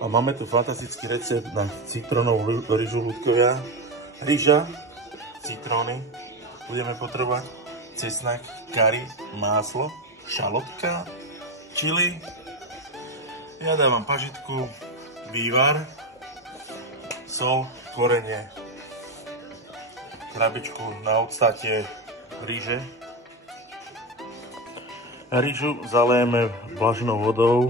A máme tu fantastický recept na citrónovú ryžu, ľudkovia. Ryža, citróny, budeme potrebovať cesnak, kari, máslo, šalotka, čili. Ja dávam pažitku, vývar, sol, korenie, krabičku na odstátie ryže. Ryžu zalejeme vlažnou vodou.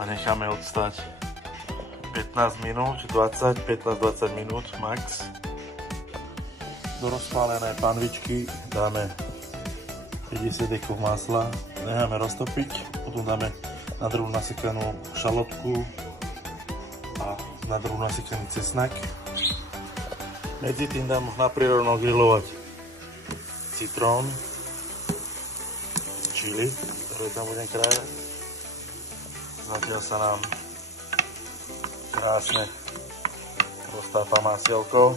A necháme odstať 15 minút, 15-20 minút max. Do rozpálenej panvičky dáme 50 dekov masla, necháme roztopiť, potom dáme na druhú nasekanú šalotku a na druhú nasekaný cesnak. Medzi tým dám na prírodno grilovať citrón, čili, ktoré tam budem krájať. Zatiaľ sa nám krásne roztápa masielko.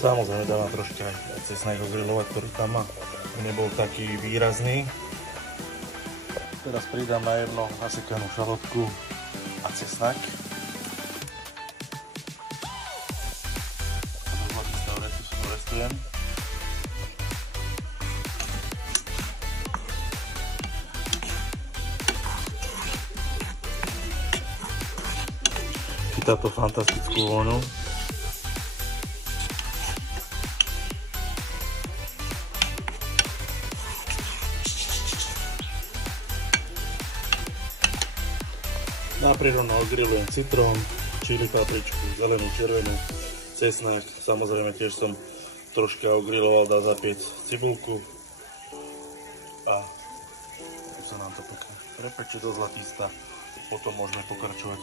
Samozrejme dávam troška aj cesnak ogrilovať, ktorý tam má, nebol taký výrazný. Teraz pridám na jedno nasekanú šalotku a cesnak. Restujem. Chytá to fantastickú vôňu. Na prírodno ogrilujem citrón, čili, papričku, zelenú, červenú, cesnak. Samozrejme tiež som troška ogriloval, dá zapiec cibulku. A tu sa nám to pokiaľ prepečie do zlatista. Potom môžeme pokračovať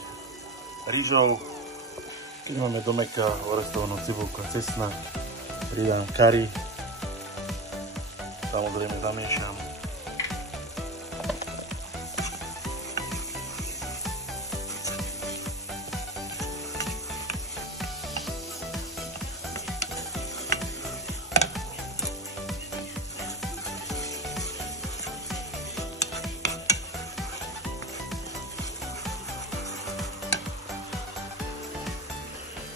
rýžou. Keď máme do mäka orestovanú cibulku a cesnak, pridám kari. Samozrejme zamiešam.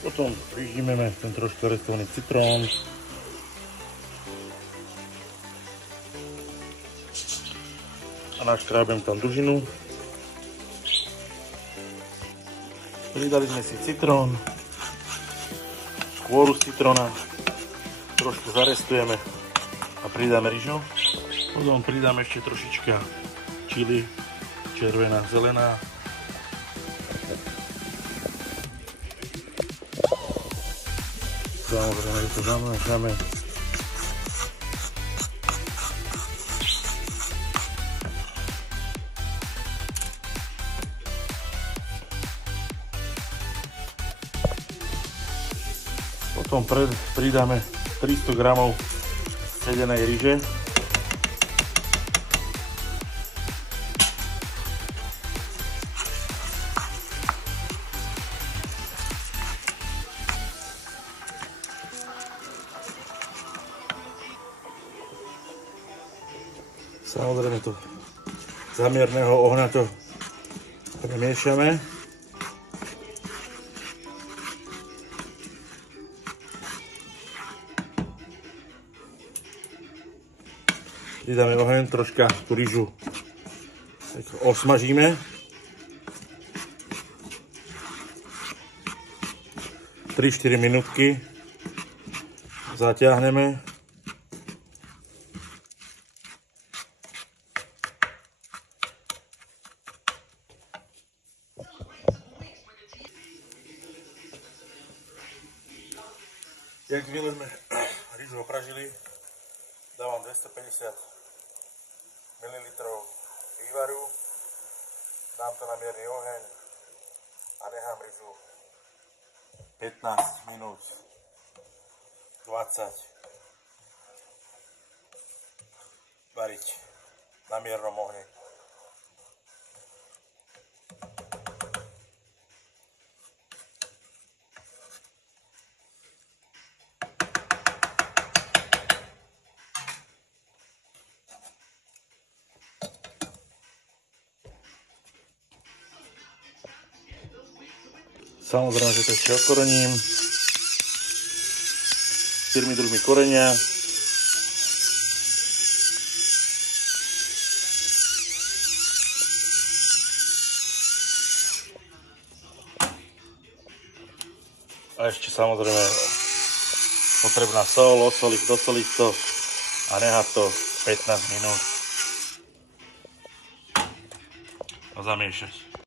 Potom priždímeme ten trošku orestovaný citrón. A naškrábem tam dužinu. Pridali sme si citrón, škôru z citróna, trošku zarestujeme a pridáme ryžu. Potom pridáme ešte trošička čili, červená, zelená. Samozrejme, to zamiešame. Potom pridáme 300 g sedenej ryže. Samozrejme to za mierneho ohňa to premiešame. Pridáme oheň, troška tú ryžu osmažíme. 3-4 minútky zatiahneme. Jak chvíli sme ryžu opražili, dávam 250 ml vývaru, dám to na mierny oheň a nechám ryžu 15 minút, 20 variť na miernom ohni. Samozrejme, že to ešte okorením 4 druhmi korenia. A ešte samozrejme potrebná sol, osoliť, dosoliť to a nehať to 15 minút a zamiešať.